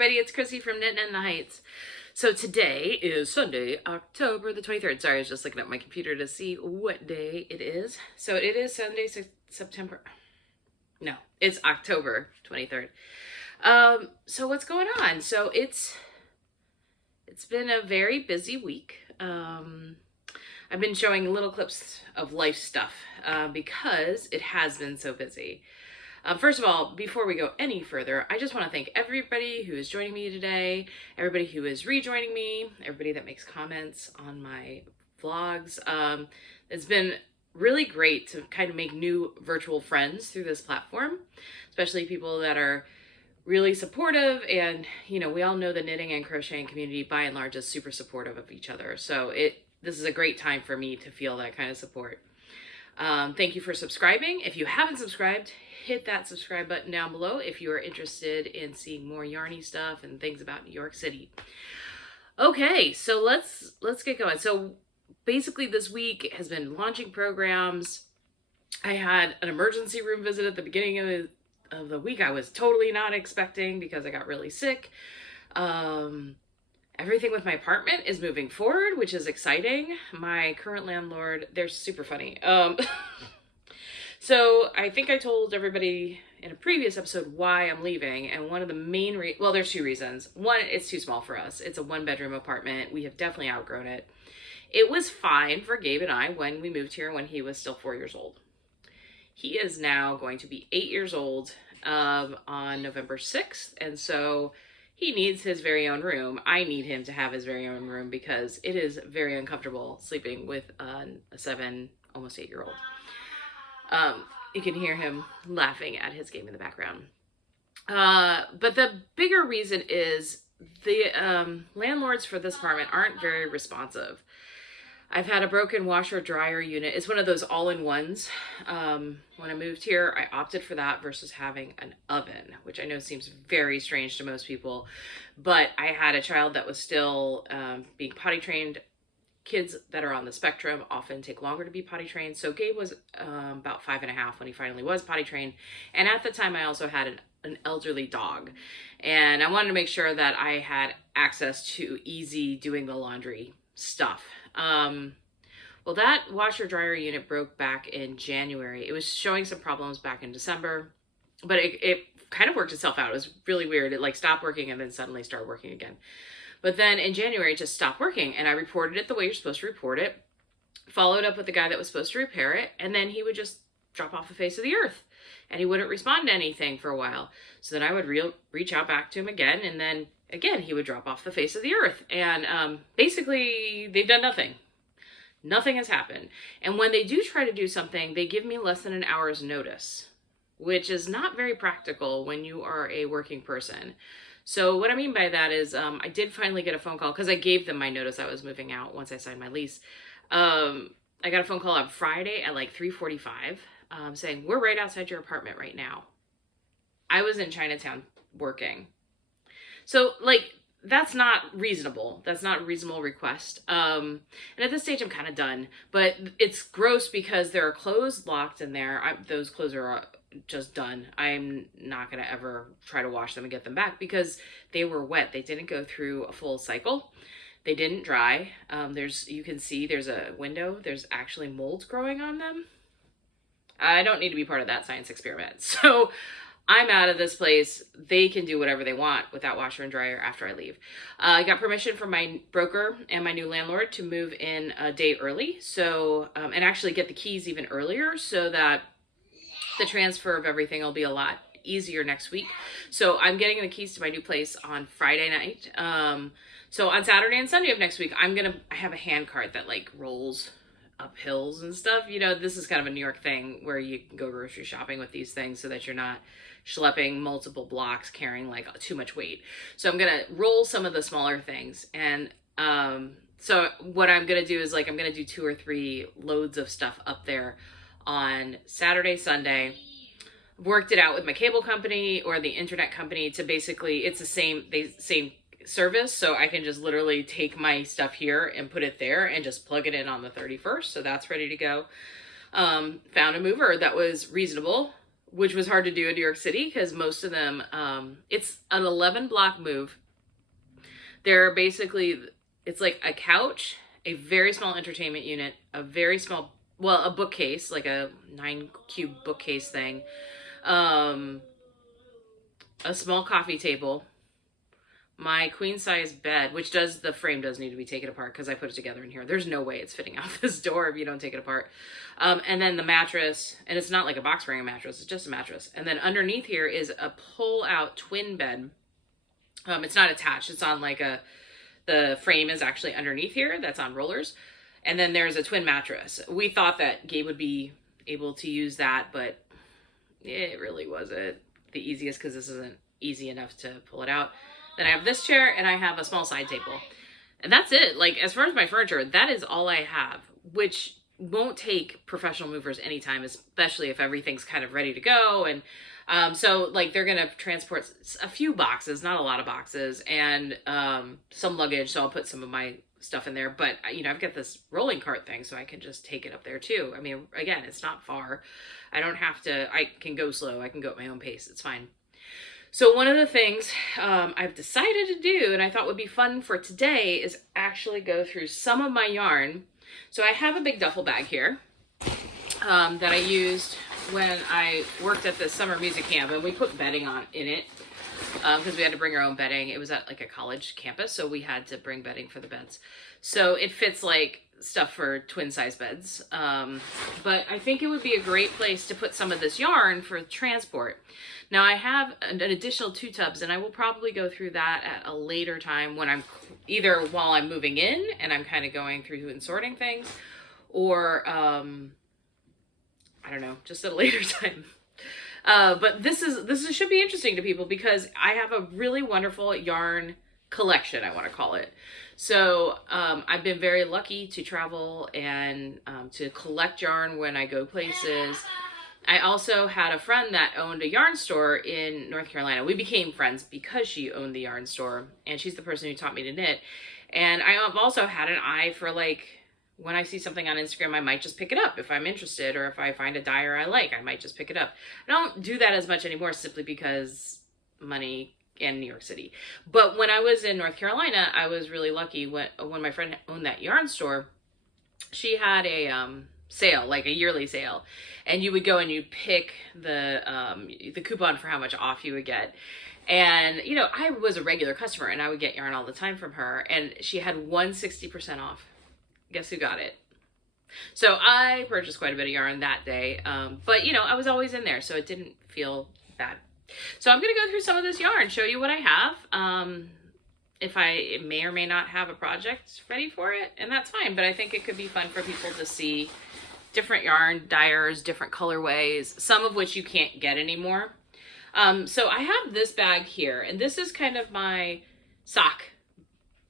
everybody, it's Chrissy from Knitting in the Heights. So today is Sunday, October the 23rd. Sorry, I was just looking at my computer to see what day it is. So it is Sunday, September. No, it's October 23rd. So what's going on? So it's been a very busy week. I've been showing little clips of life stuff because it has been so busy. First of all, before we go any further, I just want to thank everybody who is joining me today, everybody who is rejoining me, everybody that makes comments on my vlogs. It's been really great to kind of make new virtual friends through this platform, especially people that are really supportive. And, you know, we all know the knitting and crocheting community by and large is super supportive of each other. So this is a great time for me to feel that kind of support. Thank you for subscribing. If you haven't subscribed, hit that subscribe button down below if you are interested in seeing more yarny stuff and things about New York City. Okay, so let's get going. So basically this week has been launching programs. I had an emergency room visit at the beginning of the week I was totally not expecting because I got really sick. Everything with my apartment is moving forward, which is exciting. My current landlord, they're super funny. So I think I told everybody in a previous episode why I'm leaving, and one of the main well, there's two reasons. One, it's too small for us. It's a one-bedroom apartment. We have definitely outgrown it. It was fine for Gabe and I when we moved here when he was still 4 years old. He is now going to be 8 years old on November 6th, and so he needs his very own room. I need him to have his very own room because it is very uncomfortable sleeping with a 7, almost 8-year-old. You can hear him laughing at his game in the background. But the bigger reason is the landlords for this apartment aren't very responsive. I've had a broken washer dryer unit. It's one of those all-in-ones. When I moved here, I opted for that versus having an oven, which I know seems very strange to most people. But I had a child that was still being potty trained. Kids that are on the spectrum often take longer to be potty trained. So Gabe was about 5.5 when he finally was potty trained. And at the time, I also had an elderly dog. And I wanted to make sure that I had access to easy doing the laundry stuff. Well, that washer dryer unit broke back in January. It was showing some problems back in December, but it kind of worked itself out. It was really weird. It like stopped working and then suddenly started working again. But then in January, it just stopped working, and I reported it the way you're supposed to report it, followed up with the guy that was supposed to repair it, and then he would just drop off the face of the earth, and he wouldn't respond to anything for a while. So then I would reach out back to him again, and then again, he would drop off the face of the earth. And basically, they've done nothing. Nothing has happened. And when they do try to do something, they give me less than an hour's notice, which is not very practical when you are a working person. So what I mean by that is I did finally get a phone call because I gave them my notice I was moving out once I signed my lease. I got a phone call on Friday at like 3:45 saying, we're right outside your apartment right now. I was in Chinatown working. So like, that's not reasonable. That's not a reasonable request. And at this stage I'm kind of done, but it's gross because there are clothes locked in there. Those clothes are just done. I'm not going to ever try to wash them and get them back because they were wet. They didn't go through a full cycle. They didn't dry. You can see there's a window. There's actually mold growing on them. I don't need to be part of that science experiment. So I'm out of this place. They can do whatever they want without washer and dryer after I leave. I got permission from my broker and my new landlord to move in a day early. So, and actually get the keys even earlier so that the transfer of everything will be a lot easier next week. So I'm getting the keys to my new place on Friday night. So on Saturday and Sunday of next week, I have a hand cart that like rolls up hills and stuff. You know, this is kind of a New York thing where you can go grocery shopping with these things so that you're not schlepping multiple blocks carrying like too much weight. So I'm gonna roll some of the smaller things. And so what I'm gonna do is like I'm gonna do 2 or 3 loads of stuff up there on Saturday, Sunday. Worked it out with my cable company or the internet company to basically, it's the same service. So I can just literally take my stuff here and put it there and just plug it in on the 31st. So that's ready to go. Found a mover that was reasonable. which was hard to do in New York City because most of them, it's an 11 block move. They're basically, it's like a couch, a very small entertainment unit, a very small, well, a bookcase, like a 9 cube bookcase thing, a small coffee table, my queen size bed, which the frame does need to be taken apart because I put it together in here. There's no way it's fitting out this door if you don't take it apart. And then the mattress, and it's not like a box spring mattress, it's just a mattress. And then underneath here is a pull out twin bed. It's not attached, it's on like the frame is actually underneath here, that's on rollers. And then there's a twin mattress. We thought that Gabe would be able to use that, but it really wasn't the easiest because this isn't easy enough to pull it out. Then I have this chair and I have a small side table. And that's it. Like, as far as my furniture, that is all I have, which won't take professional movers anytime, especially if everything's kind of ready to go. And so, like, they're going to transport a few boxes, not a lot of boxes, and some luggage. So I'll put some of my stuff in there. But, you know, I've got this rolling cart thing, so I can just take it up there too. I mean, again, it's not far. I don't have to, I can go slow. I can go at my own pace. It's fine. So one of the things I've decided to do, and I thought would be fun for today, is actually go through some of my yarn. So I have a big duffel bag here that I used when I worked at the summer music camp, and we put bedding in it because we had to bring our own bedding. It was at like a college campus, so we had to bring bedding for the beds. So it fits like stuff for twin size beds. But I think it would be a great place to put some of this yarn for transport. Now I have an additional 2 tubs, and I will probably go through that at a later time when I'm either while I'm moving in and I'm kind of going through and sorting things, or I don't know, just at a later time. But this should be interesting to people because I have a really wonderful yarn collection, I want to call it. So I've been very lucky to travel and to collect yarn when I go places. I also had a friend that owned a yarn store in North Carolina. We became friends because she owned the yarn store, and she's the person who taught me to knit. And I have also had an eye for, like, when I see something on Instagram, I might just pick it up if I'm interested, or if I find a dyer I like, I might just pick it up. I don't do that as much anymore simply because money and New York City. But when I was in North Carolina, I was really lucky when my friend owned that yarn store. She had a sale, like a yearly sale, and you would go and you pick the coupon for how much off you would get. And you know, I was a regular customer and I would get yarn all the time from her, and she had 160% off. Guess who got it? So I purchased quite a bit of yarn that day, but you know, I was always in there, so it didn't feel bad. So I'm gonna go through some of this yarn, show you what I have. If I may or may not have a project ready for it, and that's fine, but I think it could be fun for people to see different yarn dyers, different colorways, some of which you can't get anymore. So I have this bag here, and this is kind of my sock.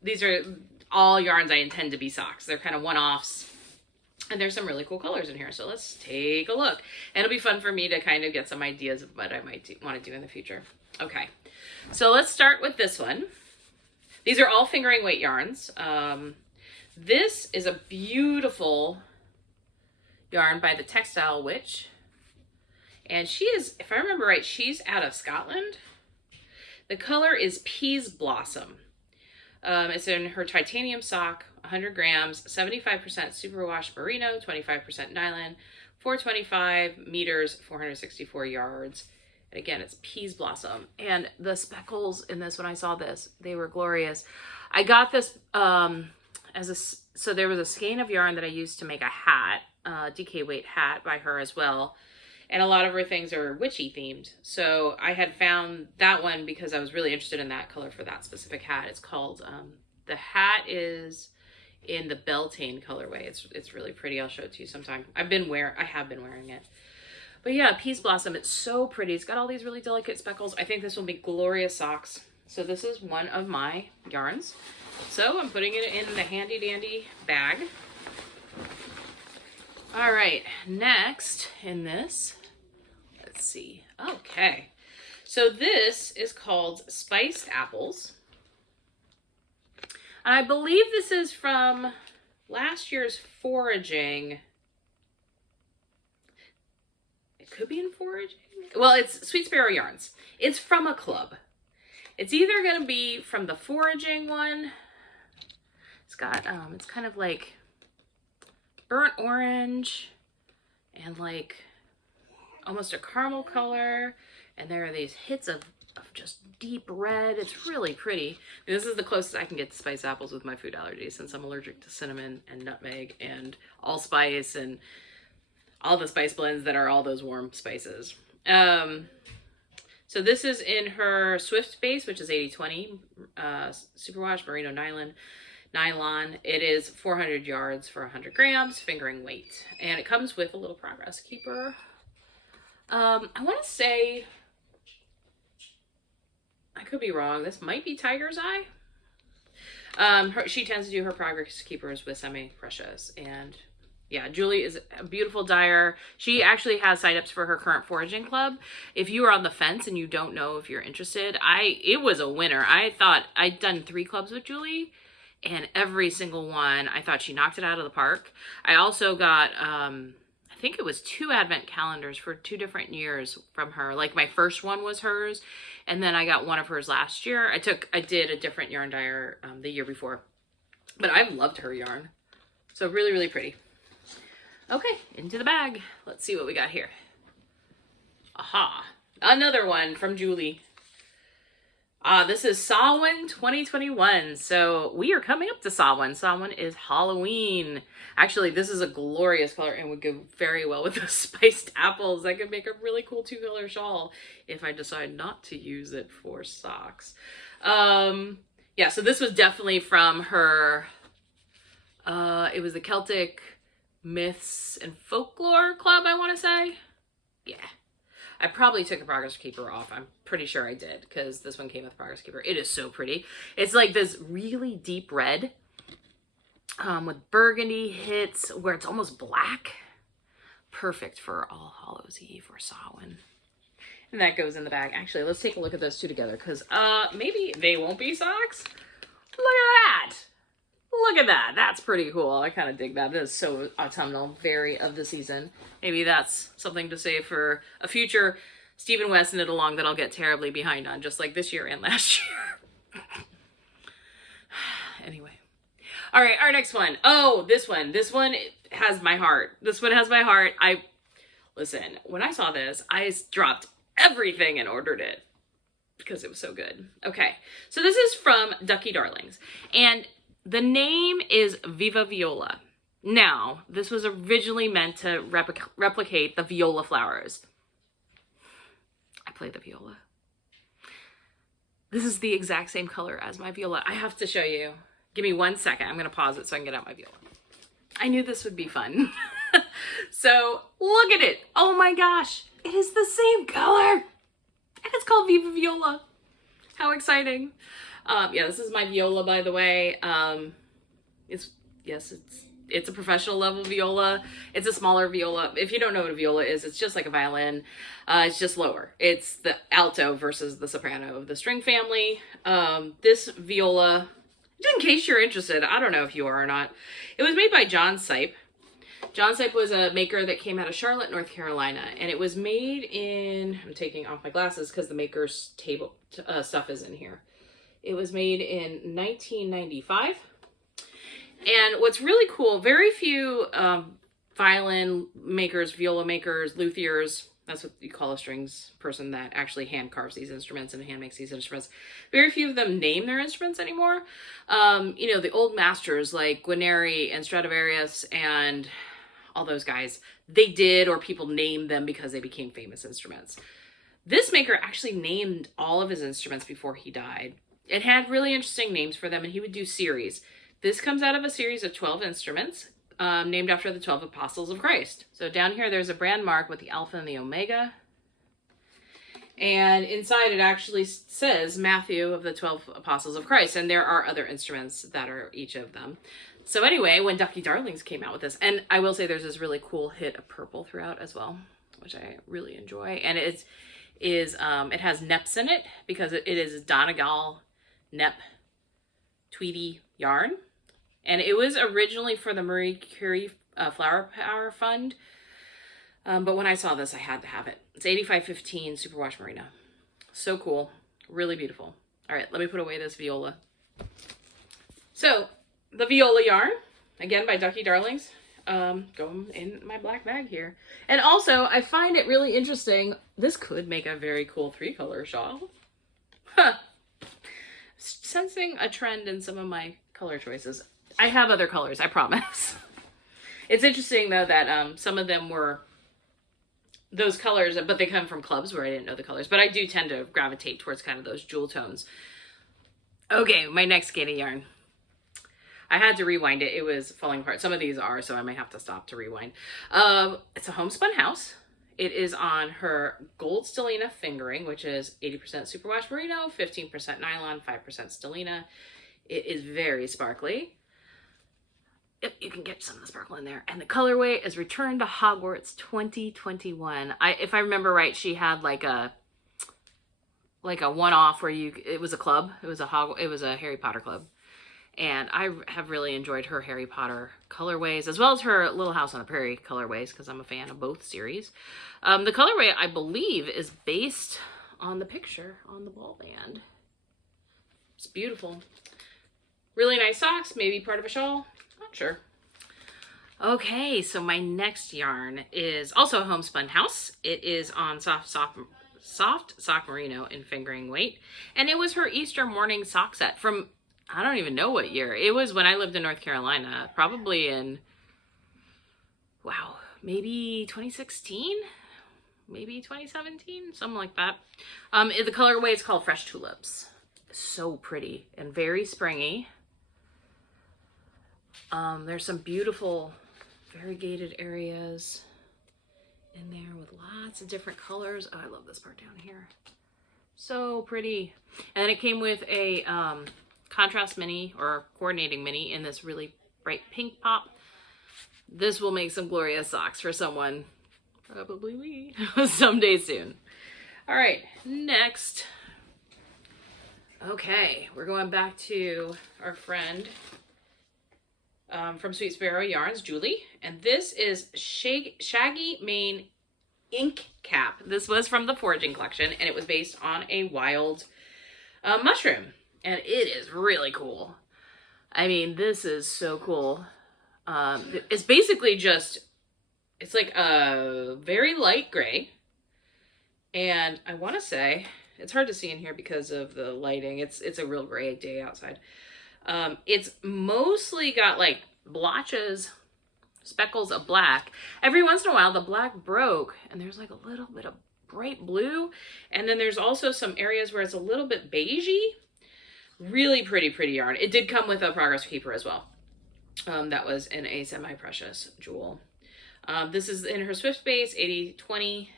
These are all yarns I intend to be socks. They're kind of one-offs, and there's some really cool colors in here. So let's take a look. And it'll be fun for me to kind of get some ideas of what I might want to do in the future. Okay, so let's start with this one. These are all fingering weight yarns. This is a beautiful yarn by the Textile Witch. And she is, if I remember right, she's out of Scotland. The color is Peas Blossom. It's in her titanium sock, 100 grams, 75% superwash merino, 25% nylon, 425 meters, 464 yards. And again, it's Peas Blossom. And the speckles in this, when I saw this, they were glorious. I got this so there was a skein of yarn that I used to make a hat, DK weight hat by her as well. And a lot of her things are witchy themed. So I had found that one because I was really interested in that color for that specific hat. It's called, the hat is in the Beltane colorway. It's really pretty. I'll show it to you sometime. I have been wearing it. But yeah, Peas Blossom, it's so pretty. It's got all these really delicate speckles. I think this will be glorious socks. So this is one of my yarns. So I'm putting it in the handy dandy bag. All right, next in this, let's see. Okay, so this is called Spiced Apples. And I believe this is from last year's foraging. It could be in foraging. Well, it's Sweet Sparrow Yarns. It's from a club. It's either going to be from the foraging one. It's got, it's kind of like burnt orange and like almost a caramel color. And there are these hits of just deep red. It's really pretty. This is the closest I can get to spiced apples with my food allergies, since I'm allergic to cinnamon and nutmeg and allspice and all the spice blends that are all those warm spices. So this is in her Swift base, which is 80/20 superwash merino nylon. It is 400 yards for 100 grams, fingering weight, and it comes with a little progress keeper. I want to say, I could be wrong, this might be Tiger's Eye. She tends to do her progress keepers with semi-precious, and yeah, Julie is a beautiful dyer. She actually has sign-ups for her current foraging club. If you are on the fence and you don't know if you're interested, it was a winner. I thought I'd done 3 clubs with Julie, and every single one, I thought she knocked it out of the park. I also got, I think it was 2 advent calendars for 2 different years from her. Like my first one was hers, and then I got one of hers last year. I did a different yarn dyer the year before, but I've loved her yarn. So really, really pretty. Okay, into the bag. Let's see what we got here. Aha, another one from Julie. This is Samhain 2021. So we are coming up to Samhain. Samhain is Halloween. Actually, this is a glorious color and would go very well with the spiced apples. I could make a really cool 2-color shawl if I decide not to use it for socks. Yeah, so this was definitely from her, it was the Celtic Myths and Folklore Club, I want to say. Yeah. I probably took a progress keeper off. I'm pretty sure I did, because this one came with a progress keeper. It is so pretty. It's like this really deep red with burgundy hits where it's almost black. Perfect for All Hallows Eve or Samhain. And that goes in the bag. Actually, let's take a look at those 2 together, because maybe they won't be socks. Look at that. Look at that. That's pretty cool. I kind of dig that. This is so autumnal, very of the season. Maybe that's something to say for a future Stephen West knit along that I'll get terribly behind on, just like this year and last year. Anyway. All right, our next one. Oh, this one. This one has my heart. This one has my heart. Listen, when I saw this, I dropped everything and ordered it because it was so good. Okay, so this is from Ducky Darlings, and the name is Viva Viola. Now, this was originally meant to replicate the viola flowers. I play the viola. This is the exact same color as my viola. I have to show you. Give me 1 second. I'm going to pause it so I can get out my viola. I knew this would be fun. So, look at it. Oh my gosh. It is the same color. And it's called Viva Viola. How exciting. Yeah, this is my viola, by the way. It's a professional level viola. It's a smaller viola. If you don't know what a viola is, it's just like a violin. It's just lower. It's the alto versus the soprano of the string family. This viola, just in case you're interested, I don't know if you are or not, it was made by John Sipe. John Sipe was a maker that came out of Charlotte, North Carolina, and it was made in, I'm taking off my glasses because the maker's table stuff is in here. It was made in 1995. And what's really cool, very few violin makers, viola makers, luthiers, that's what you call a strings person that actually hand carves these instruments and hand makes these instruments. Very few of them name their instruments anymore. You know, the old masters like Guarneri and Stradivarius and all those guys, they did, or people named them because they became famous instruments. This maker actually named all of his instruments before he died. It had really interesting names for them, and he would do series. This comes out of a series of 12 instruments named after the 12 apostles of Christ. So down here, there's a brand mark with the Alpha and the Omega. And inside it actually says Matthew of the 12 apostles of Christ. And there are other instruments that are each of them. So anyway, when Ducky Darlings came out with this, and I will say there's this really cool hit of purple throughout as well, which I really enjoy. And it has neps in it because it is Donegal Nep Tweedy yarn. And it was originally for the Marie Curie Flower Power Fund. But when I saw this, I had to have it. It's 8515 Superwash Merino. So cool. Really beautiful. All right, let me put away this viola. So, the viola yarn, again by Ducky Darlings, going in my black bag here. And also, I find it really interesting. This could make a very cool 3-color shawl. Huh. Sensing a trend in some of my color choices. I have other colors, I promise. It's interesting, though, that some of them were those colors, but they come from clubs where I didn't know the colors. But I do tend to gravitate towards kind of those jewel tones. Okay, my next skein of yarn. I had to rewind it. It was falling apart. Some of these are, so I might have to stop to rewind. It's a homespun house. It is on her gold stellina fingering, which is 80% superwash merino, 15% nylon, 5% stellina. It is very sparkly. Yep, you can get some of the sparkle in there. And the colorway is Return to Hogwarts 2021. If I remember right, she had like a one-off where it was a club. It was a Harry Potter club. And I have really enjoyed her Harry Potter colorways, as well as her Little House on the Prairie colorways, because I'm a fan of both series. The colorway, I believe, is based on the picture on the ball band. It's beautiful. Really nice socks, maybe part of a shawl. Not sure. Okay, so my next yarn is also a homespun house. It is on soft sock merino in fingering weight. And it was her Easter morning sock set from, I don't even know what year. It was when I lived in North Carolina, probably in, wow, maybe 2016, maybe 2017, something like that. The colorway is called Fresh Tulips. So pretty and very springy. There's some beautiful variegated areas in there with lots of different colors. Oh, I love this part down here. So pretty. And it came with a contrast mini or coordinating mini in this really bright pink pop. This will make some glorious socks for someone, probably me, someday soon. All right, next. Okay, we're going back to our friend from Sweet Sparrow Yarns, Julie. And this is Shaggy Mane Ink Cap. This was from the Foraging collection, and it was based on a wild mushroom. And it is really cool. I mean, this is so cool. It's basically just, it's like a very light gray. And I want to say, it's hard to see in here because of the lighting. It's a real gray day outside. It's mostly got like blotches, speckles of black. Every once in a while, the black broke and there's like a little bit of bright blue. And then there's also some areas where it's a little bit beigey. Really pretty yarn. It did come with a Progress Keeper as well. That was in a semi-precious jewel. This is in her Swift Base 8020.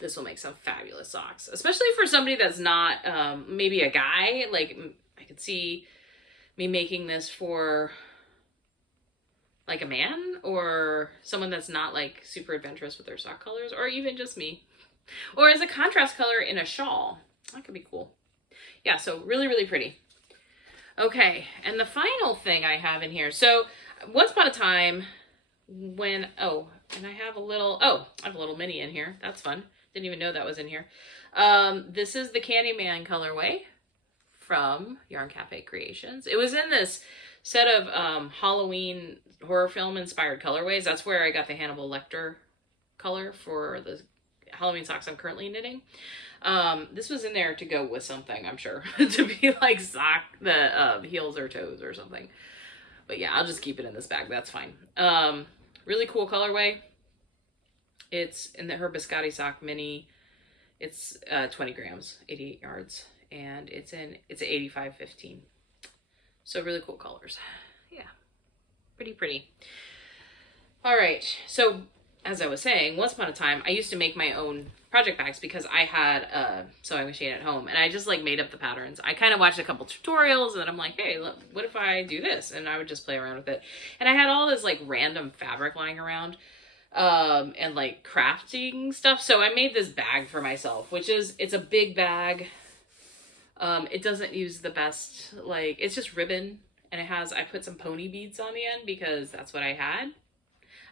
This will make some fabulous socks, especially for somebody that's not maybe a guy. Like, I could see me making this for like a man or someone that's not like super adventurous with their sock colors, or even just me. Or as a contrast color in a shawl. That could be cool. Yeah, so really pretty. Okay, and the final thing I have in here. So once upon a time when, and I have a little mini in here. That's fun. Didn't even know that was in here. This is the Candyman colorway from Yarn Cafe Creations. It was in this set of Halloween horror film inspired colorways. That's where I got the Hannibal Lecter color for the Halloween socks I'm currently knitting. This was in there to go with something, I'm sure, to be like the heels or toes or something. But yeah, I'll just keep it in this bag. That's fine. Really cool colorway. It's in her Biscotti sock mini. It's 20 grams, 88 yards, and it's 8515. So really cool colors. Yeah, pretty. All right, so as I was saying, once upon a time, I used to make my own project bags because I had a sewing machine at home, and I just like made up the patterns. I kind of watched a couple tutorials, and then I'm like, hey, look, what if I do this? And I would just play around with it. And I had all this like random fabric lying around, and like crafting stuff. So I made this bag for myself, it's a big bag. It doesn't use the best, like, it's just ribbon, and I put some pony beads on the end because that's what I had.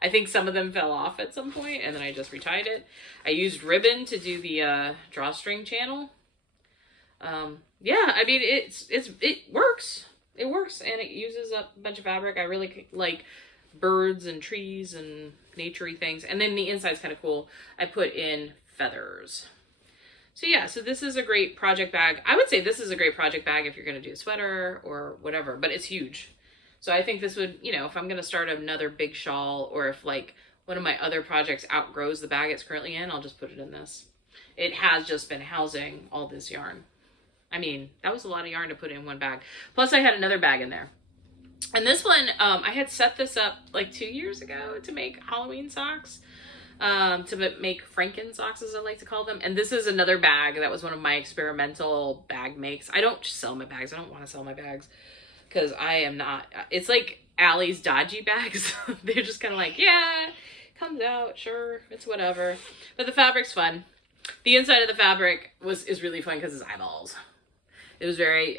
I think some of them fell off at some point, and then I just retied it. I used ribbon to do the drawstring channel. Yeah, I mean, it works. It works, and it uses up a bunch of fabric. I really like birds and trees and naturey things. And then the inside's kind of cool. I put in feathers. So yeah, so this is a great project bag. I would say this is a great project bag if you're going to do a sweater or whatever, but it's huge. So I think this would, you know, if I'm going to start another big shawl, or if like one of my other projects outgrows the bag it's currently in, I'll just put it in this. It has just been housing all this yarn. I mean, that was a lot of yarn to put in one bag. Plus I had another bag in there. And this one, I had set this up like 2 years ago to make Halloween socks. To make Franken socks, as I like to call them. And this is another bag that was one of my experimental bag makes. I don't sell my bags. I don't want to sell my bags because I am not. It's like Allie's dodgy bags. They're just kind of like, yeah, comes out, sure, it's whatever. But the fabric's fun. The inside of the fabric is really fun because it's eyeballs. It was very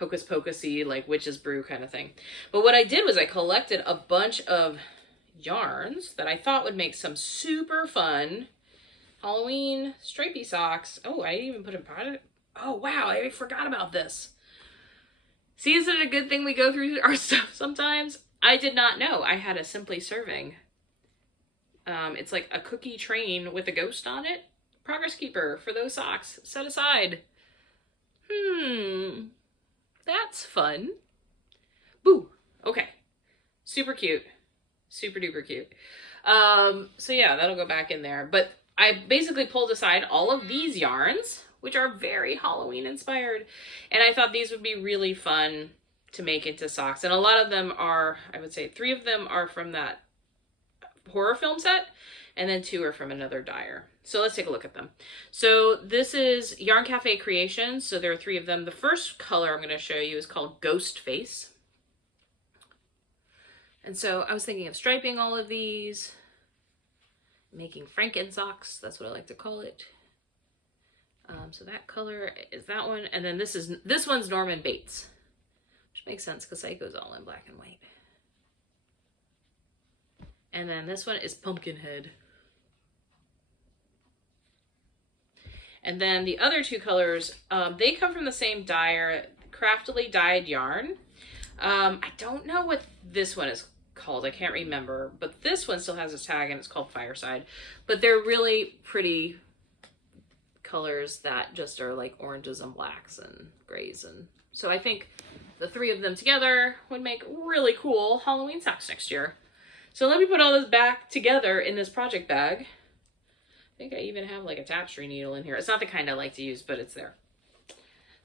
hocus pocusy, like witch's brew kind of thing. But what I did was I collected a bunch of yarns that I thought would make some super fun Halloween stripey socks. Oh, I didn't even put in product. Oh, wow, I forgot about this. See, isn't it a good thing we go through our stuff sometimes? I did not know I had a Simply Serving. It's like a cookie train with a ghost on it. Progress keeper for those socks set aside. That's fun. Boo. Okay. Super cute. Super duper cute. So yeah, that'll go back in there. But I basically pulled aside all of these yarns, which are very Halloween inspired. And I thought these would be really fun to make into socks. And a lot of them are, I would say 3 of them are from that horror film set. And then 2 are from another dyer. So let's take a look at them. So this is Yarn Cafe Creations. So there are 3 of them. The first color I'm going to show you is called Ghost Face. And so I was thinking of striping all of these, making Franken socks. That's what I like to call it. So that color is that one. And then this one's Norman Bates, which makes sense because Psycho's all in black and white. And then this one is Pumpkinhead. And then the other 2 colors, they come from the same dyer, Craftily Dyed Yarn. I don't know what this one is called. I can't remember. But this one still has a tag and it's called Fireside. But they're really pretty colors that just are like oranges and blacks and grays. And so I think the 3 of them together would make really cool Halloween socks next year. So let me put all this back together in this project bag. I think I even have like a tapestry needle in here. It's not the kind I like to use, but it's there.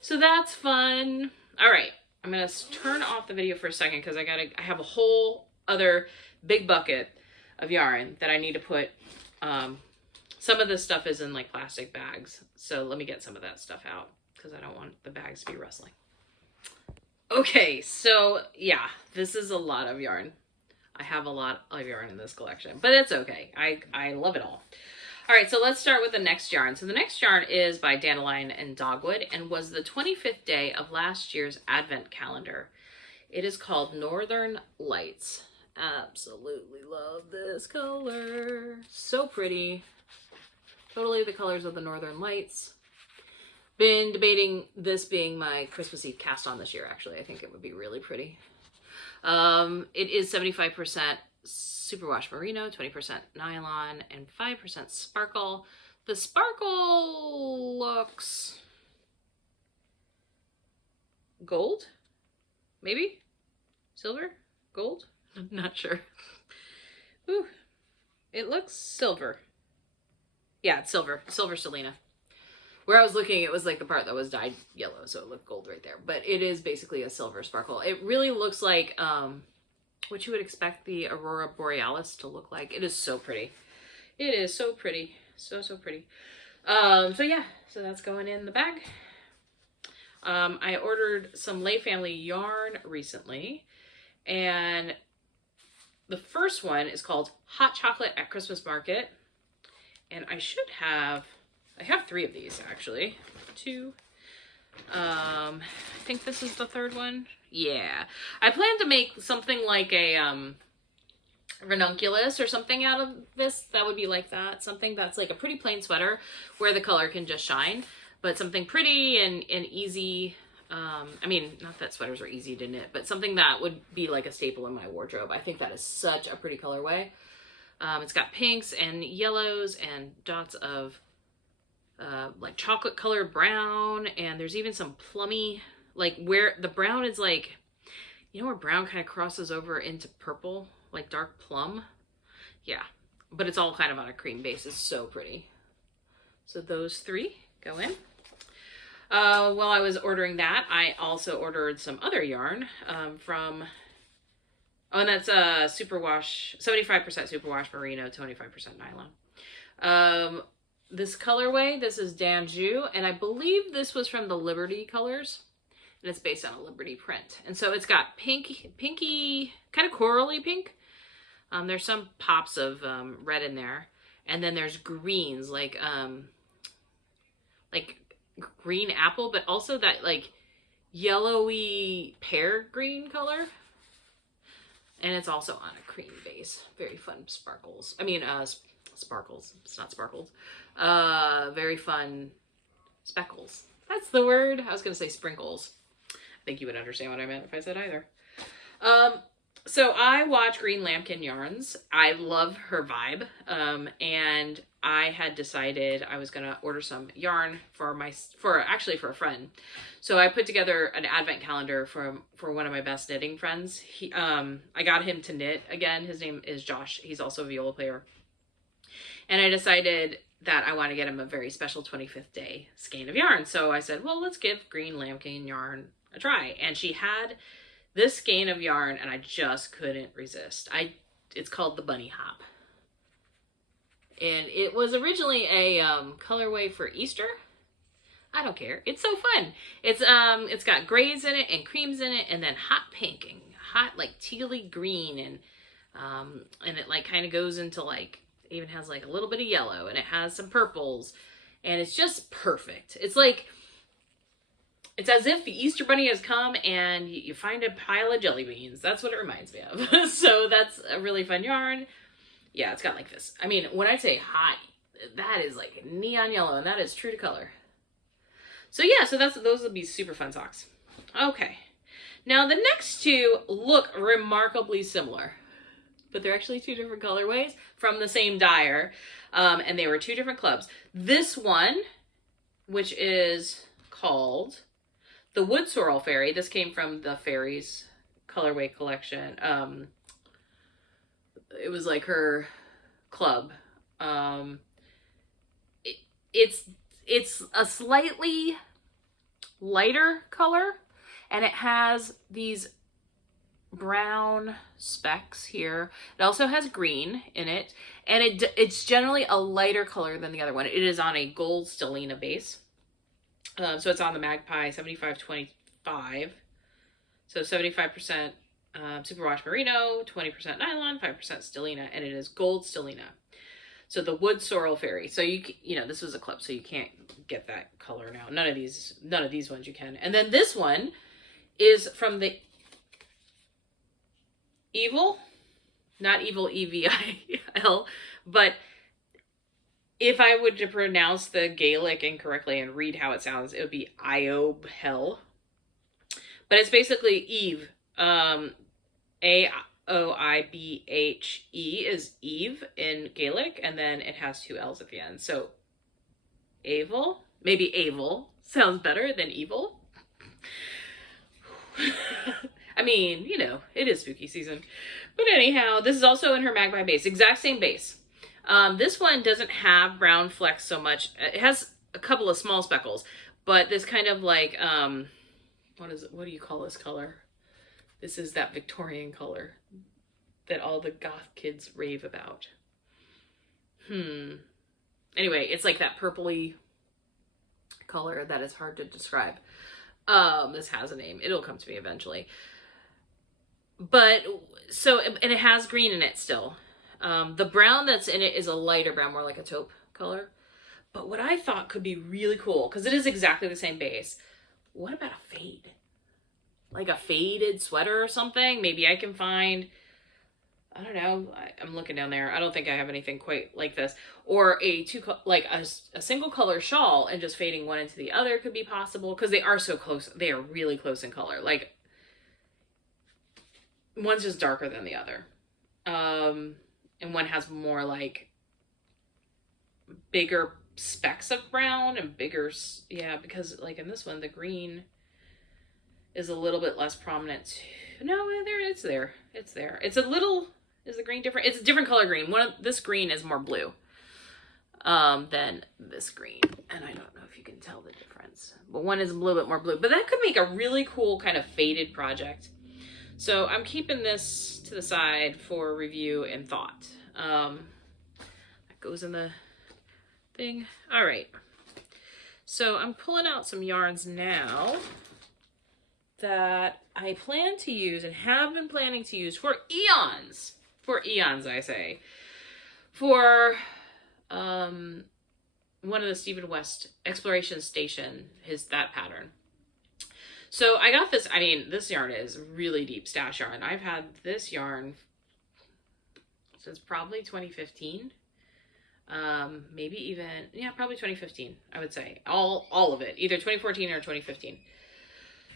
So that's fun. All right, I'm gonna turn off the video for a second because I have a whole other big bucket of yarn that I need to put. Some of this stuff is in like plastic bags, so let me get some of that stuff out because I don't want the bags to be rustling. Okay, so yeah, this is a lot of yarn. I have a lot of yarn in this collection, but it's okay. I love it all. All right, so let's start with the next yarn. So the next yarn is by Dandelion and Dogwood and was the 25th day of last year's advent calendar. It is called Northern Lights. Absolutely love this color. So pretty. Totally the colors of the Northern Lights. Been debating this being my Christmas Eve cast on this year, actually. I think it would be really pretty. It is 75% superwash merino, 20% nylon, and 5% sparkle. The sparkle looks gold, maybe silver, gold. I'm not sure. Ooh, it looks silver. Yeah, it's silver, silver Selena. Where I was looking, it was like the part that was dyed yellow, so it looked gold right there. But it is basically a silver sparkle. It really looks like what you would expect the Aurora Borealis to look like. It is so pretty. It is so pretty. So, so pretty. So yeah, so that's going in the bag. I ordered some Lay Family yarn recently. And the first one is called Hot Chocolate at Christmas Market. And I have 3 of these actually. 2. I think this is the 3rd one. Yeah. I plan to make something like a ranunculus or something out of this that would be like that. Something that's like a pretty plain sweater where the color can just shine, but something pretty and easy. I mean, not that sweaters are easy to knit, but something that would be like a staple in my wardrobe. I think that is such a pretty colorway. It's got pinks and yellows and dots of like chocolate colored brown, and there's even some plummy, like where the brown is like, you know where brown kind of crosses over into purple, like dark plum? Yeah, but it's all kind of on a cream base. It's so pretty. So those three go in. While I was ordering that, I also ordered some other yarn from, oh, and that's superwash, 75% superwash merino, 25% nylon. This colorway, this is Danjou, and I believe this was from the Liberty colors, and it's based on a Liberty print. And so it's got pinky, kind of corally pink. There's some pops of red in there, and then there's greens, like green apple, but also that like yellowy pear green color. And it's also on a cream base. Very fun sparkles. I mean, sparkles. It's not sparkles. Very fun speckles. That's the word. I was going to say sprinkles. I think you would understand what I meant if I said either. So I watch Green Lambkin Yarns. I love her vibe. And I had decided I was going to order some yarn for a friend. So I put together an advent calendar for one of my best knitting friends. I got him to knit again. His name is Josh. He's also a viola player. And I decided that I want to get him a very special 25th day skein of yarn. So I said, well, let's give Green Lambkin Yarn a try. And she had this skein of yarn, and I just couldn't resist. It's called the Bunny Hop. And it was originally a colorway for Easter. I don't care. It's so fun. It's got grays in it and creams in it, and then hot pink and hot like tealy green, and it like kind of goes into like, even has like a little bit of yellow, and it has some purples, and it's just perfect. It's like, it's as if the Easter Bunny has come and you find a pile of jelly beans. That's what it reminds me of. So that's a really fun yarn. Yeah, it's got like this. I mean, when I say hot, that is like neon yellow, and that is true to color. So yeah, so those will be super fun socks. Okay. Now the next two look remarkably similar, but they're actually two different colorways from the same dyer. And they were two different clubs. This one, which is called the Wood Sorrel Fairy. This came from the Fairies colorway collection. It was like her club. It's a slightly lighter color, and it has these brown specks here. It also has green in it, and it's generally a lighter color than the other one. It is on a gold stellina base. So it's on the Magpie 7525. So 75% superwash merino, 20% nylon, 5% stellina, and it is gold stellina. So the Wood Sorrel Fairy. So you know, this was a club, so you can't get that color now. None of these ones you can. And then this one is from the Evil, not Evil EVIL, but if I were to pronounce the Gaelic incorrectly and read how it sounds, it would be Iob Hell. But it's basically Eve. A-O-I-B-H-E is Eve in Gaelic, and then it has two L's at the end. So Avel, maybe Avel sounds better than evil. I mean, you know, it is spooky season. But anyhow, this is also in her Magpie base. Exact same base. This one doesn't have brown flecks so much. It has a couple of small speckles, but this kind of like, what do you call this color? This is that Victorian color that all the goth kids rave about. Anyway, it's like that purpley color that is hard to describe. This has a name. It'll come to me eventually. But, so, and it has green in it still. The brown that's in it is a lighter brown, more like a taupe color. But what I thought could be really cool, because it is exactly the same base, what about a fade? Like a faded sweater or something? Maybe I can find I don't know. I'm looking down there. I don't think I have anything quite like this. Or like a single color shawl and just fading one into the other could be possible because they are so close. They are really close in color. Like one's just darker than the other. And one has more like bigger specks of brown and bigger, yeah, because like in this one, the green is a little bit less prominent. No, it's there. It's a little, is the green different? It's a different color green. This green is more blue than this green. And I don't know if you can tell the difference, but one is a little bit more blue, but that could make a really cool kind of faded project. So I'm keeping this to the side for review and thought. That goes in the thing. All right. So I'm pulling out some yarns now that I plan to use and have been planning to use for eons. For eons, I say. For one of the Stephen West Exploration Station, that pattern. So I got this, I mean, this yarn is really deep stash yarn. I've had this yarn since probably 2015. Maybe even, yeah, probably 2015, I would say. All of it, either 2014 or 2015.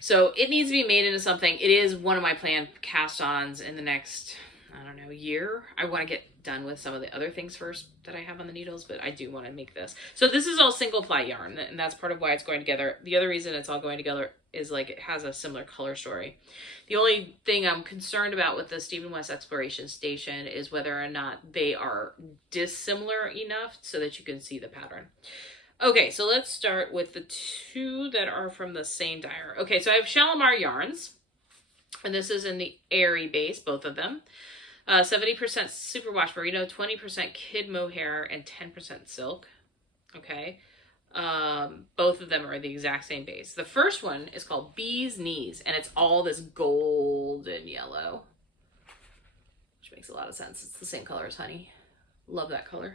So it needs to be made into something. It is one of my planned cast-ons in the next, I don't know, year. I want to get done with some of the other things first that I have on the needles, but I do want to make this. So this is all single ply yarn, and that's part of why it's going together. The other reason it's all going together is like it has a similar color story. The only thing I'm concerned about with the Stephen West Exploration Station is whether or not they are dissimilar enough so that you can see the pattern. Okay, so let's start with the two that are from the same dyer. Okay, so I have Shalimar yarns, and this is in the Airy base, both of them. 70% superwash merino, 20% kid mohair, and 10% silk. Okay. Both of them are the exact same base. The first one is called Bee's Knees, and it's all this gold and yellow, which makes a lot of sense. It's the same color as honey. Love that color.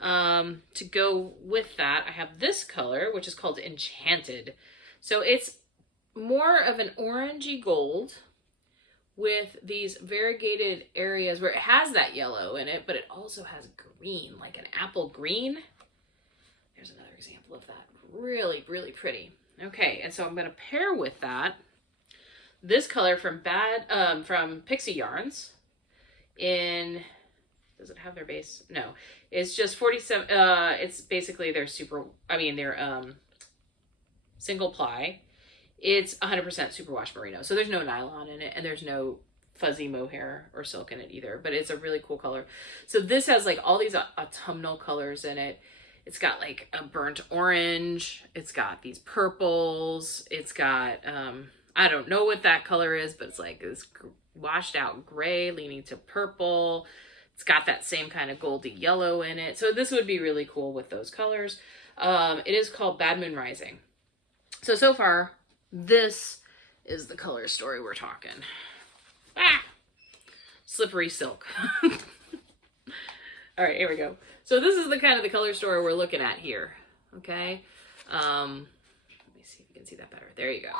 To go with that, I have this color, which is called Enchanted. So it's more of an orangey gold with these variegated areas where it has that yellow in it, but it also has green, like an apple green. There's another example of that. Really, really pretty. Okay, and so I'm going to pair with that this color from Pixie Yarns in, does it have their base? No, it's just 47, it's basically their single ply. It's 100% superwash merino, so there's no nylon in it, and there's no fuzzy mohair or silk in it either, but it's a really cool color. So this has like all these autumnal colors in it. It's got like a burnt orange, it's got these purples, it's got, I don't know what that color is, but it's like this washed out gray leaning to purple. It's got that same kind of goldy yellow in it. So this would be really cool with those colors. It is called Bad Moon Rising. So far, this is the color story we're talking. Ah! Slippery silk. All right, here we go. So this is the kind of the color story we're looking at here. Okay. Let me see if you can see that better. There you go.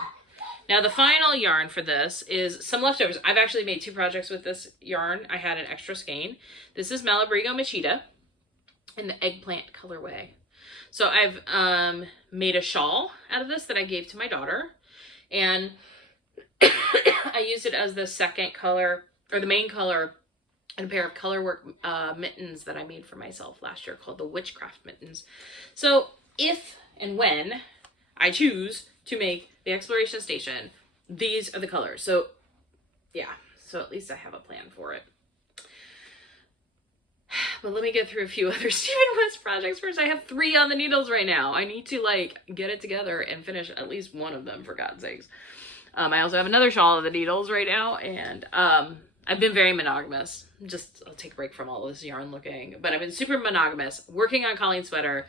Now the final yarn for this is some leftovers. I've actually made 2 projects with this yarn. I had an extra skein. This is Malabrigo Machida in the eggplant colorway. So I've made a shawl out of this that I gave to my daughter. And I used it as the second color, or the main color, in a pair of colorwork mittens that I made for myself last year called the Witchcraft Mittens. So if and when I choose to make the Exploration Station, these are the colors. So yeah, so at least I have a plan for it. But let me get through a few other Stephen West projects first. I have 3 on the needles right now. I need to like get it together and finish at least one of them, for God's sakes. I also have another shawl of the needles right now, and I've been very monogamous. I'll take a break from all this yarn looking, but I've been super monogamous, working on Colleen's sweater.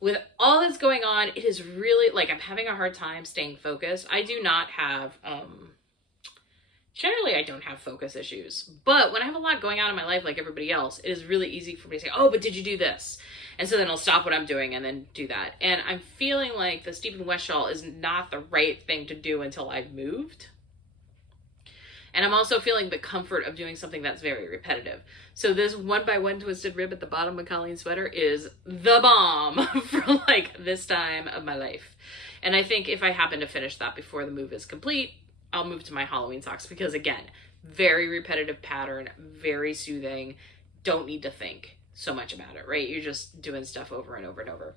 With all that's going on, it is really, like, I'm having a hard time staying focused. I do not have, generally I don't have focus issues, but when I have a lot going on in my life like everybody else, it is really easy for me to say, oh, but did you do this? And so then I'll stop what I'm doing and then do that. And I'm feeling like the Stephen West shawl is not the right thing to do until I've moved. And I'm also feeling the comfort of doing something that's very repetitive. So this 1x1 twisted rib at the bottom of Colleen's sweater is the bomb for like this time of my life. And I think if I happen to finish that before the move is complete, I'll move to my Halloween socks because, again, very repetitive pattern, very soothing. Don't need to think so much about it, right? You're just doing stuff over and over and over.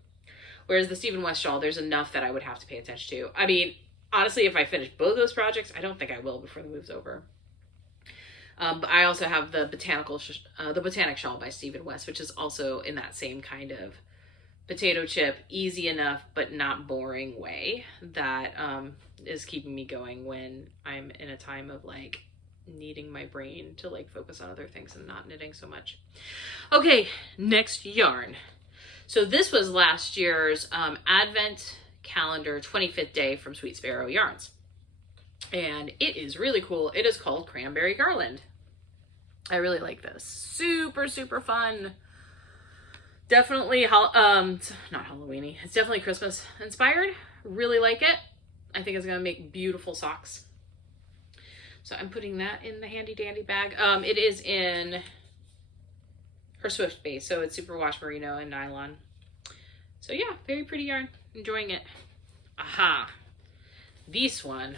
Whereas the Stephen West shawl, there's enough that I would have to pay attention to. I mean, honestly, if I finish both those projects, I don't think I will before the move's over. But I also have the Botanic shawl by Stephen West, which is also in that same kind of potato chip, easy enough but not boring way that is keeping me going when I'm in a time of like needing my brain to like focus on other things and not knitting so much. Okay, next yarn. So this was last year's Advent Calendar 25th Day from Sweet Sparrow Yarns. And it is really cool. It is called Cranberry Garland. I really like this. Super, super fun. Definitely, not Halloweeny. It's definitely Christmas inspired. Really like it. I think it's going to make beautiful socks. So I'm putting that in the handy dandy bag. It is in her Swift base. So it's superwash merino and nylon. So yeah, very pretty yarn. Enjoying it. Aha. This one.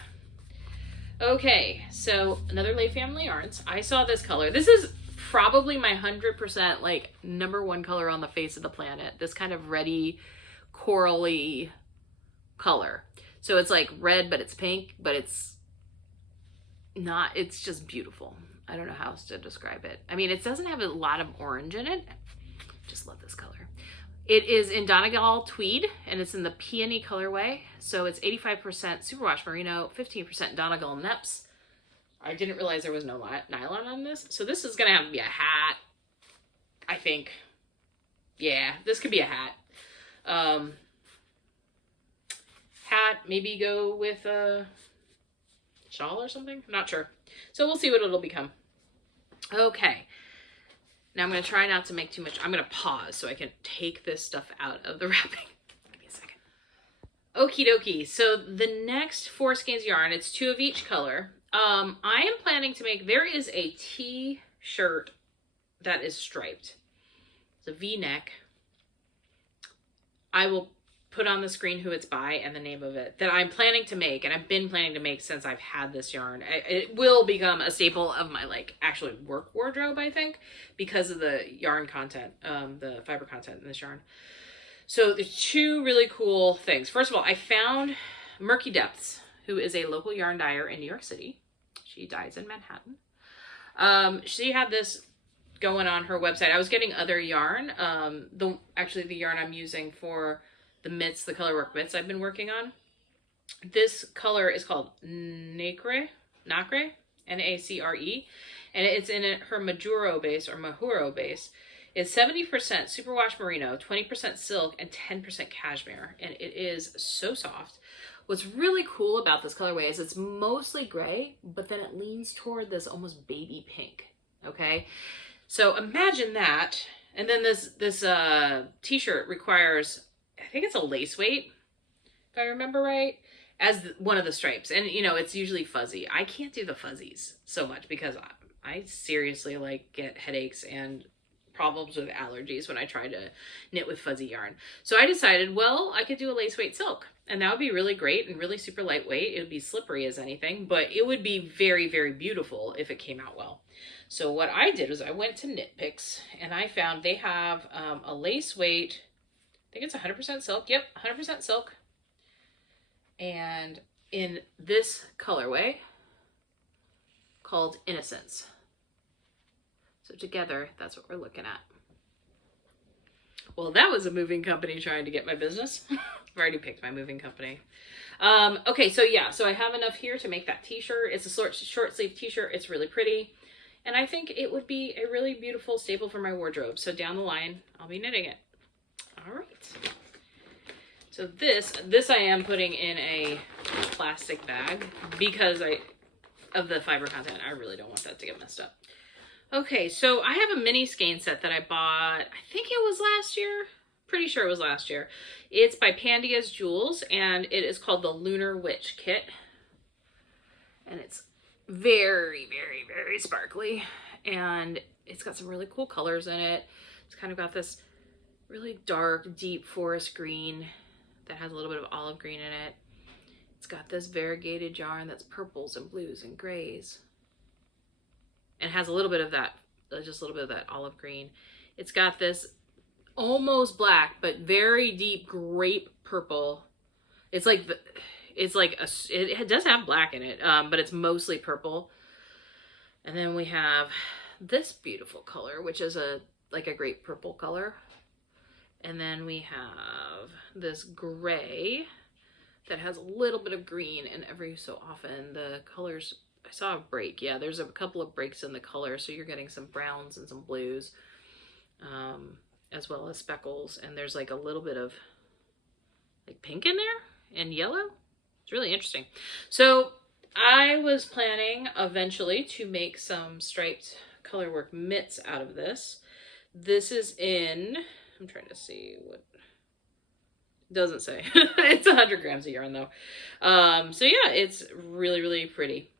Okay, so another Lay Family Yarns. I saw this color. This is probably my 100% like #1 color on the face of the planet. This kind of reddy, corally color. So it's like red, but it's pink, but it's not, it's just beautiful. I don't know how else to describe it. I mean, it doesn't have a lot of orange in it. Just love this color. It is in Donegal Tweed, and it's in the Peony colorway. So it's 85% superwash merino, 15% Donegal Neps. I didn't realize there was no nylon on this. So this is going to have to be a hat, I think. Yeah, this could be a hat. Hat, maybe go with a shawl or something. I'm not sure. So we'll see what it'll become. Okay. Now I'm going to try not to make too much. I'm going to pause so I can take this stuff out of the wrapping. Give me a second. Okie dokie. So the next 4 skeins yarn, it's 2 of each color. I am planning to make, there is a t-shirt that is striped. It's a V-neck. I will put on the screen who it's by and the name of it that I'm planning to make, and I've been planning to make since I've had this yarn. It will become a staple of my like actually work wardrobe, I think, because of the yarn content, the fiber content in this yarn. So there's 2 really cool things. First of all, I found Murky Depths, who is a local yarn dyer in New York City. She dyes in Manhattan. She had this going on her website. I was getting other yarn. Actually the yarn I'm using for the mitts, the colorwork mitts I've been working on. This color is called Nacre, N-A-C-R-E, and it's in her Mahuro base. It's 70% superwash merino, 20% silk, and 10% cashmere, and it is so soft. What's really cool about this colorway is it's mostly gray, but then it leans toward this almost baby pink, okay? So imagine that, and then this t-shirt requires, I think it's a lace weight, if I remember right, as one of the stripes. And, you know, it's usually fuzzy. I can't do the fuzzies so much because I seriously, like, get headaches and problems with allergies when I try to knit with fuzzy yarn. So I decided, well, I could do a lace weight silk. And that would be really great and really super lightweight. It would be slippery as anything, but it would be very, very beautiful if it came out well. So what I did was I went to Knit Picks and I found they have a lace weight, I think it's 100% silk. Yep, 100% silk. And in this colorway called Innocence. So together, that's what we're looking at. Well, that was a moving company trying to get my business. I've already picked my moving company. Okay, so yeah, so I have enough here to make that t-shirt. It's a short sleeve t-shirt. It's really pretty. And I think it would be a really beautiful staple for my wardrobe. So down the line, I'll be knitting it. All right. So this I am putting in a plastic bag because of the fiber content. I really don't want that to get messed up. Okay, so I have a mini skein set that I bought, I think it was last year. Pretty sure it was last year. It's by Pandia's Jewels, and it is called the Lunar Witch Kit. And it's very, very, very sparkly. And it's got some really cool colors in it. It's kind of got this really dark, deep forest green that has a little bit of olive green in it. It's got this variegated yarn that's purples and blues and grays. And has a little bit of that, just a little bit of that olive green. It's got this almost black, but very deep grape purple. It does have black in it, but it's mostly purple. And then we have this beautiful color, which is like a grape purple color. And then we have this gray that has a little bit of green, and every so often the colors, I saw a break. Yeah, there's a couple of breaks in the color, so you're getting some browns and some blues, as well as speckles, and there's like a little bit of like pink in there and yellow. It's really interesting. So I was planning eventually to make some striped colorwork mitts out of this. This is in, I'm trying to see what, doesn't say. It's 100 grams of yarn though. So yeah, it's really, really pretty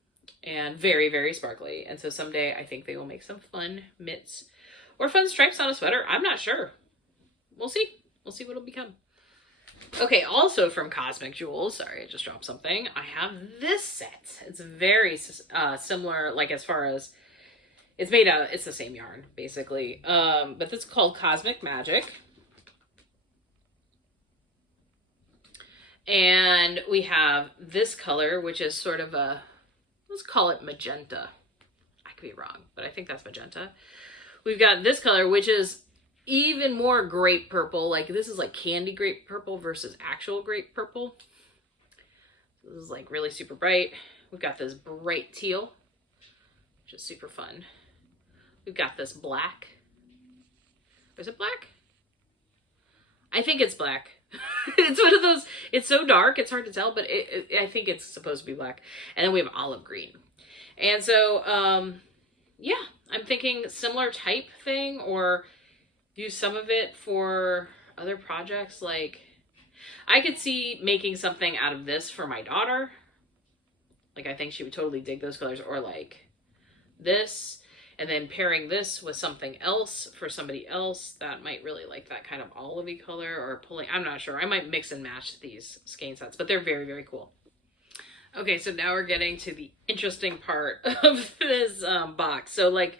and very, very sparkly. And so someday I think they will make some fun mitts or fun stripes on a sweater. I'm not sure. We'll see. We'll see what it'll become. Okay, also from Cosmic Jewels, sorry, I just dropped something. I have this set. It's very similar, like as far as, it's made out, it's the same yarn, basically. But this is called Cosmic Magic. And we have this color, which is sort of a, let's call it magenta. I could be wrong, but I think that's magenta. We've got this color, which is even more grape purple. Like this is like candy grape purple versus actual grape purple. This is like really super bright. We've got this bright teal, which is super fun. We've got this black. Is it black? I think it's black. It's one of those, it's so dark, it's hard to tell, but I think it's supposed to be black. And then we have olive green. And so, yeah, I'm thinking similar type thing, or use some of it for other projects. Like, I could see making something out of this for my daughter. Like, I think she would totally dig those colors. Or like this, and then pairing this with something else for somebody else that might really like that kind of olivey color, or pulling, I'm not sure. I might mix and match these skein sets, but they're very, very cool. Okay, so now we're getting to the interesting part of this box. So like,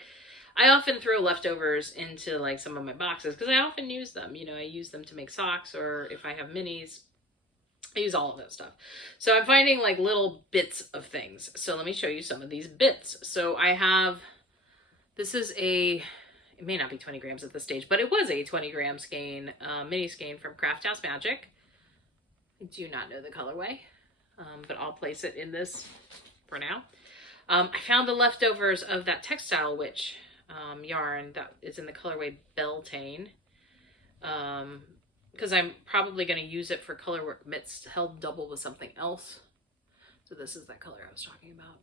I often throw leftovers into like some of my boxes because I often use them. You know, I use them to make socks, or if I have minis, I use all of that stuff. So I'm finding like little bits of things. So let me show you some of these bits. So I have, this is a, it may not be 20 grams at this stage, but it was a 20 gram skein, mini skein from Craft House Magic. I do not know the colorway, but I'll place it in this for now. I found the leftovers of that Textile Witch yarn that is in the colorway Beltane, because I'm probably going to use it for colorwork mitts held double with something else. So this is that color I was talking about.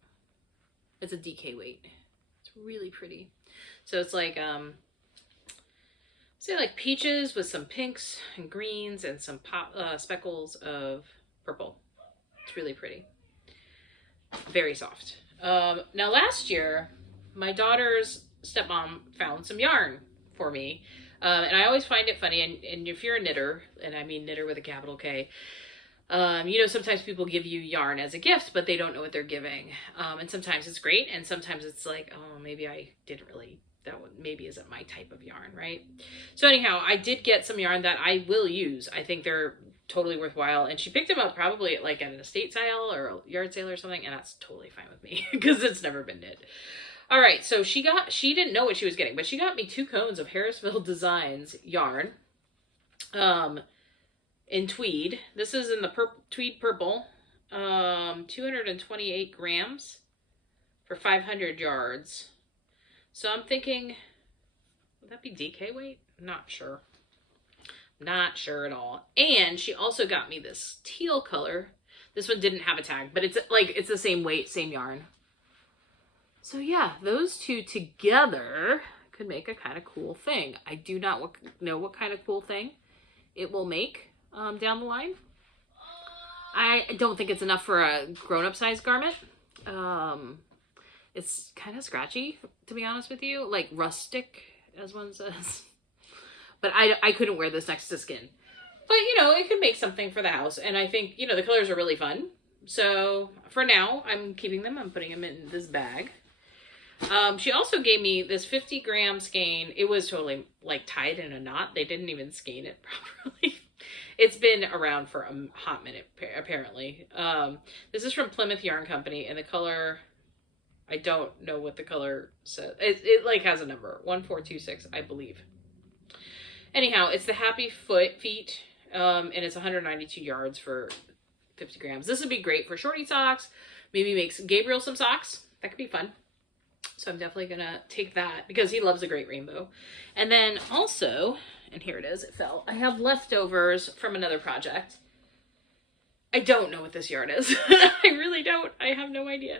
It's a DK weight. It's really pretty. So it's like, say like peaches with some pinks and greens and some speckles of purple. It's really pretty. Very soft. Now last year, my daughter's stepmom found some yarn for me. And I always find it funny, and if you're a knitter, and I mean knitter with a capital K, you know, sometimes people give you yarn as a gift, but they don't know what they're giving. And sometimes it's great, and sometimes it's like, oh, maybe I didn't really, that one maybe isn't my type of yarn, right? So anyhow, I did get some yarn that I will use. I think they're totally worthwhile, and she picked them up probably like at an estate sale or a yard sale or something, and that's totally fine with me because it's never been knit. All right, so she didn't know what she was getting, but she got me 2 cones of Harrisville Designs yarn, in tweed. This is in the tweed purple, 228 grams for 500 yards. So I'm thinking, would that be DK weight? Not sure. Not sure at all. And she also got me this teal color. This one didn't have a tag, but it's like, it's the same weight, same yarn. So yeah, those two together could make a kind of cool thing. I do not know what kind of cool thing it will make down the line. I don't think it's enough for a grown-up size garment. It's kind of scratchy, to be honest with you, like rustic, as one says. But I couldn't wear this next to skin. But, you know, it could make something for the house. And I think, you know, the colors are really fun. So for now, I'm keeping them. I'm putting them in this bag. She also gave me this 50-gram skein. It was totally like tied in a knot. They didn't even skein it properly. It's been around for a hot minute, apparently. This is from Plymouth Yarn Company, and the color, I don't know what the color says. It like has a number, 1426, I believe. Anyhow, it's the Happy Feet, and it's 192 yards for 50 grams. This would be great for shorty socks. Maybe makes Gabriel some socks. That could be fun. So I'm definitely gonna take that because he loves a great rainbow. And then also, and here it is, it fell. I have leftovers from another project. I don't know what this yarn is. I really don't. I have no idea.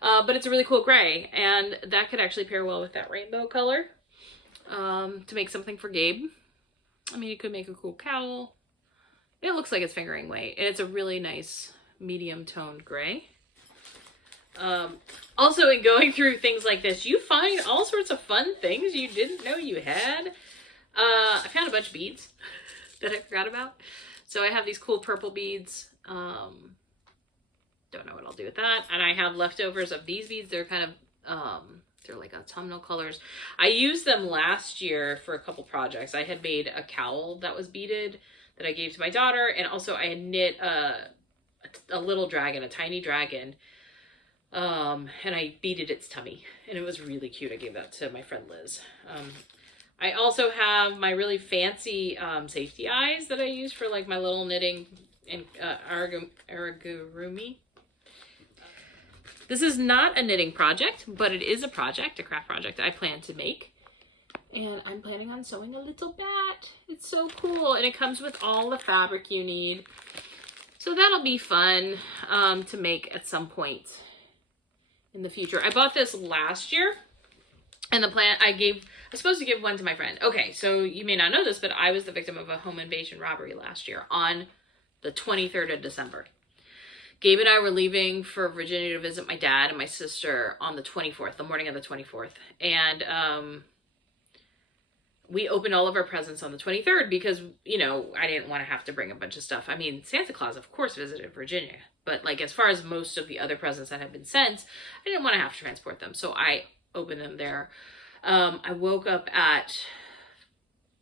But it's a really cool gray, and that could actually pair well with that rainbow color to make something for Gabe. I mean, you could make a cool cowl. It looks like it's fingering weight, and it's a really nice medium toned gray. Also, in going through things like this, you find all sorts of fun things you didn't know you had. I found a bunch of beads that I forgot about. So I have these cool purple beads. Don't know what I'll do with that. And I have leftovers of these beads. They're kind of, they're like autumnal colors. I used them last year for a couple projects. I had made a cowl that was beaded that I gave to my daughter. And also I had knit a little dragon, a tiny dragon. And I beaded its tummy, and it was really cute. I gave that to my friend Liz. I also have my really fancy safety eyes that I use for like my little knitting and amigurumi. This is not a knitting project, but it is a project, a craft project I plan to make. And I'm planning on sewing a little bat. It's so cool, and it comes with all the fabric you need. So that'll be fun to make at some point in the future. I bought this last year, and the plan I was supposed to give one to my friend. Okay, so you may not know this, but I was the victim of a home invasion robbery last year on the 23rd of December. Gabe and I were leaving for Virginia to visit my dad and my sister on the 24th, the morning of the 24th. And we opened all of our presents on the 23rd because, you know, I didn't want to have to bring a bunch of stuff. I mean, Santa Claus, of course, visited Virginia. But, like, as far as most of the other presents that had been sent, I didn't want to have to transport them. So I opened them there. I woke up at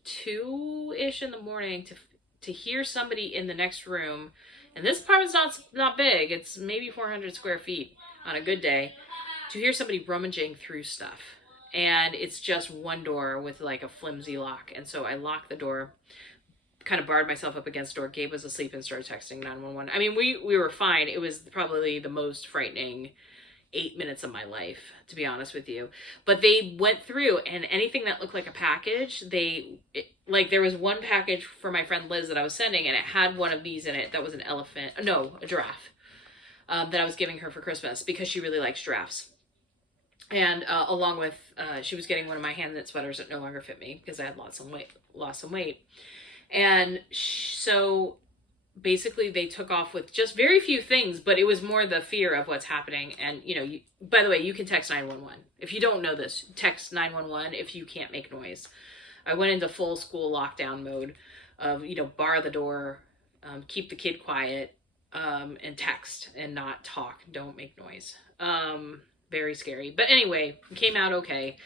2-ish in the morning to hear somebody in the next room. And this apartment's not big. It's maybe 400 square feet on a good day. To hear somebody rummaging through stuff. And it's just one door with, like, a flimsy lock. And so I locked the door, kind of barred myself up against the door. Gabe was asleep and started texting 911. I mean, we were fine. It was probably the most frightening 8 minutes of my life, to be honest with you. But they went through, and anything that looked like a package, like there was one package for my friend Liz that I was sending, and it had one of these in it that was a giraffe that I was giving her for Christmas because she really likes giraffes. And along with, she was getting one of my hand knit sweaters that no longer fit me because I had lost some weight. And so basically they took off with just very few things, but it was more the fear of what's happening. And, you know, by the way, you can text 911. If you don't know this, text 911 if you can't make noise. I went into full school lockdown mode of, you know, bar the door, keep the kid quiet, and text and not talk. Don't make noise. Very scary. But anyway, it came out okay.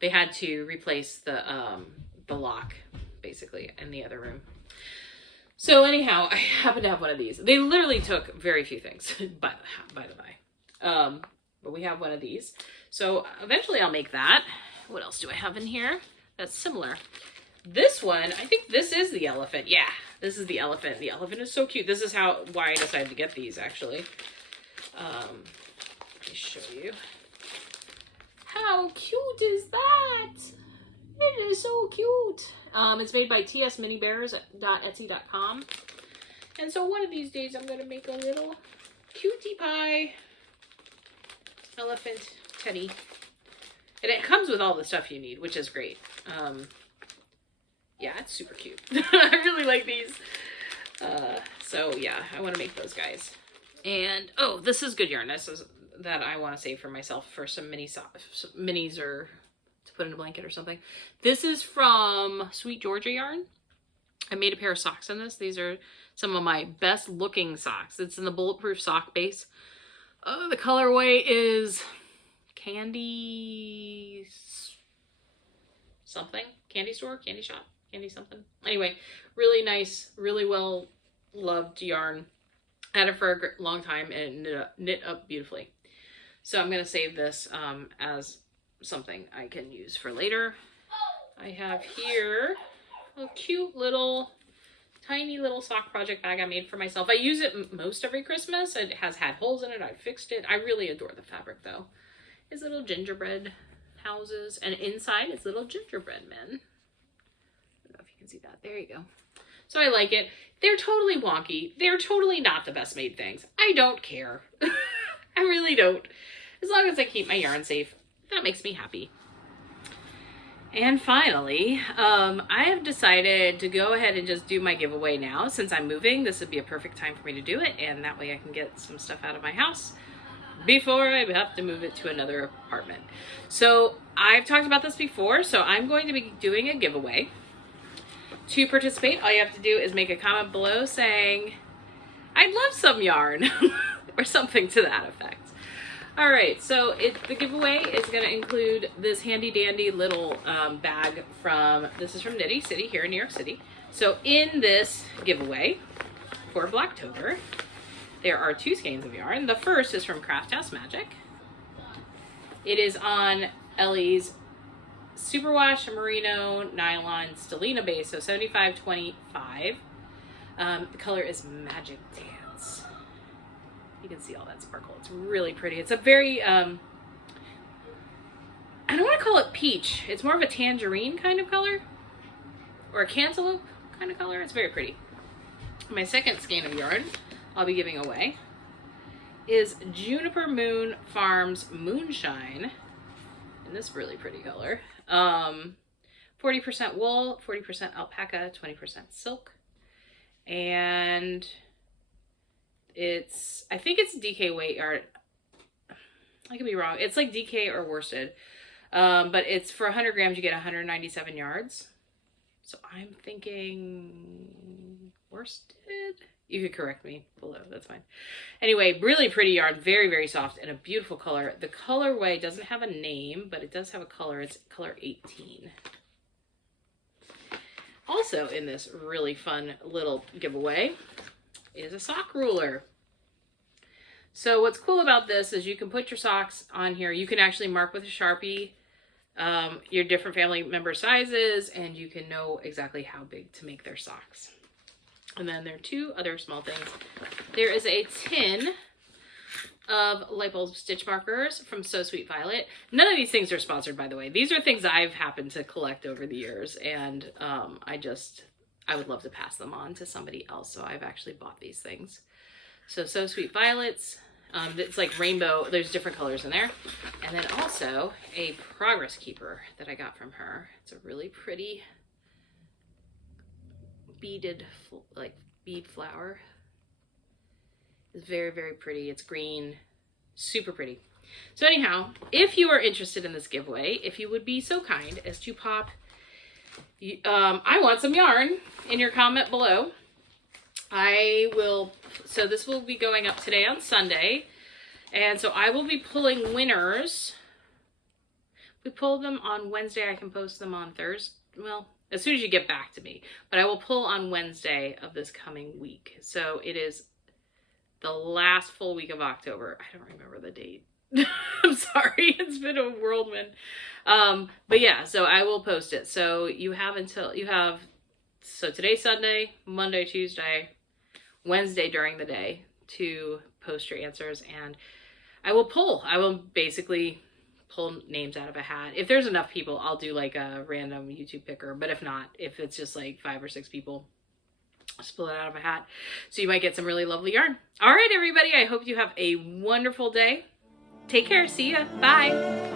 They had to replace the lock, basically, in the other room. So anyhow, I happen to have one of these. They literally took very few things, by the by. But we have one of these. So eventually I'll make that. What else do I have in here that's similar? This one, I think this is the elephant. Yeah, this is the elephant. The elephant is so cute. This is why I decided to get these, actually. Let me show you. How cute is that? It is so cute. It's made by tsminibears.etsy.com. And so one of these days I'm going to make a little cutie pie elephant teddy. And it comes with all the stuff you need, which is great. Yeah, it's super cute. I really like these. So yeah, I want to make those guys. And, oh, this is good yarn. This that I want to save for myself for some minis or to put in a blanket or something. This is from Sweet Georgia yarn. I made a pair of socks in this. These are some of my best looking socks. It's in the bulletproof sock base. The colorway is candy something. Candy store, candy shop, candy something. Anyway, really nice, really well loved yarn. Had it for a long time and it knit up beautifully. So I'm going to save this as something I can use for later. I have here a cute little, tiny little sock project bag I made for myself. I use it most every Christmas. It has had holes in it. I fixed it. I really adore the fabric though. It's little gingerbread houses, and inside it's little gingerbread men. I don't know if you can see that. There you go. So I like it. They're totally wonky. They're totally not the best made things. I don't care. I really don't. As long as I keep my yarn safe, that makes me happy. And finally, I have decided to go ahead and just do my giveaway now. Since I'm moving, this would be a perfect time for me to do it, and that way I can get some stuff out of my house before I have to move it to another apartment. So I've talked about this before, so I'm going to be doing a giveaway. To participate, all you have to do is make a comment below saying, I'd love some yarn, or something to that effect. All right, so the giveaway is going to include this handy dandy little bag this is from Knitty City here in New York City. So in this giveaway for Vlogtober, there are 2 skeins of yarn. The first is from Craft House Magic. It is on Ellie's Superwash Merino Nylon Stellina base, so 75/25. The color is Magic Dance. You can see all that sparkle. It's really pretty. It's a very, I don't want to call it peach. It's more of a tangerine kind of color, or a cantaloupe kind of color. It's very pretty. My second skein of yarn I'll be giving away is Juniper Moon Farms Moonshine in this really pretty color. 40% wool, 40% alpaca, 20% silk. And I think it's DK weight yarn. I could be wrong. It's like DK or worsted. But it's for 100 grams, you get 197 yards. So I'm thinking worsted. You could correct me below, that's fine. Anyway, really pretty yarn, very, very soft, and a beautiful color. The colorway doesn't have a name, but it does have a color. It's color 18. Also in this really fun little giveaway is a sock ruler. So what's cool about this is you can put your socks on here. You can actually mark with a Sharpie your different family member sizes, and you can know exactly how big to make their socks. And then there are 2 other small things. There is a tin of light bulb stitch markers from So Sweet Violet. None of these things are sponsored, by the way. These are things I've happened to collect over the years, and I would love to pass them on to somebody else, so I've actually bought these things. So Sweet Violets, it's like rainbow, there's different colors in there. And then also a Progress Keeper that I got from her. It's a really pretty beaded, like bead flower. It's very, very pretty. It's green, super pretty. So anyhow, if you are interested in this giveaway, if you would be so kind as to pop I want some yarn in your comment below. So this will be going up today on Sunday, and so I will be pulling winners. We pull them on Wednesday. I can post them on Thursday. Well, as soon as you get back to me, but I will pull on Wednesday of this coming week. So it is the last full week of October. I don't remember the date. I'm sorry, it's been a whirlwind. But yeah, so I will post it. So so today's Sunday, Monday, Tuesday, Wednesday during the day to post your answers, and I will basically pull names out of a hat. If there's enough people, I'll do like a random YouTube picker, but if not, if it's just like 5 or 6 people, I'll just pull it out of a hat. So you might get some really lovely yarn. All right, everybody, I hope you have a wonderful day. Take care. See ya. Bye.